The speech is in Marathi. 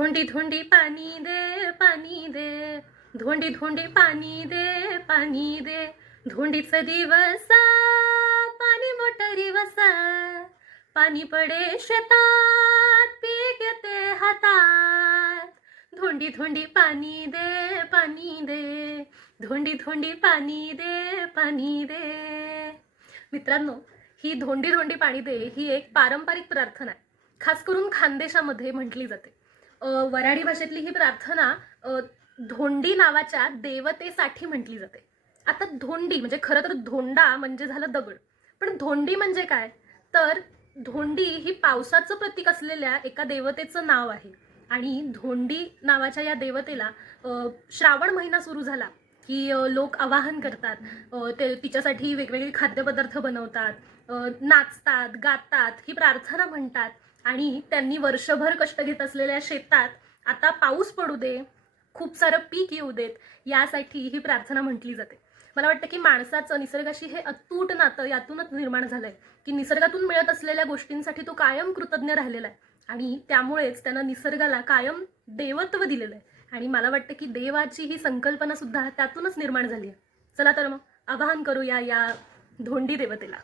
धोंडी धोंडी पाणी दे पाणी दे. धोंडी धोंडी पाणी दे पाणी दे. धोंडीचा दिवसा पाणी मोटरी वसा पाणी पडे शेतात पीक येते हातात. धोंडी धोंडी पाणी दे पाणी दे. धोंडी धोंडी पाणी दे पाणी दे. मित्रांनो ही धोंडी धोंडी पाणी दे ही एक पारंपरिक प्रार्थना आहे खास करून खानदेशामध्ये म्हटली जाते. वऱ्हाडी भाषेतली ही प्रार्थना धोंडी नावाच्या देवतेसाठी म्हटली जाते. आता धोंडी म्हणजे खरं तर धोंडा म्हणजे झालं दगड. पण धोंडी म्हणजे काय? तर धोंडी ही पावसाचं प्रतीक असलेल्या एका देवतेचं नाव आहे. आणि धोंडी नावाच्या या देवतेला श्रावण महिना सुरू झाला की लोक आवाहन करतात. ते तिच्यासाठी वेगवेगळे खाद्यपदार्थ बनवतात. नाचतात गातात ही प्रार्थना म्हणतात. आणि त्यांनी वर्षभर कष्ट घेत असलेल्या शेतात आता पाऊस पडू दे खूप सारं पीक येऊ देत यासाठी ही प्रार्थना म्हटली जाते. मला वाटतं की माणसाचं निसर्गाशी हे अतूट नातं यातूनच निर्माण झालंय की निसर्गातून मिळत असलेल्या गोष्टींसाठी तो कायम कृतज्ञ राहिलेला आहे. आणि त्यामुळेच त्यानं निसर्गाला कायम देवत्व दिलेलं आहे. आणि मला वाटतं की देवाची ही संकल्पना सुद्धा त्यातूनच निर्माण झाली आहे. चला तर मग आवाहन करूया या धोंडी देवतेला.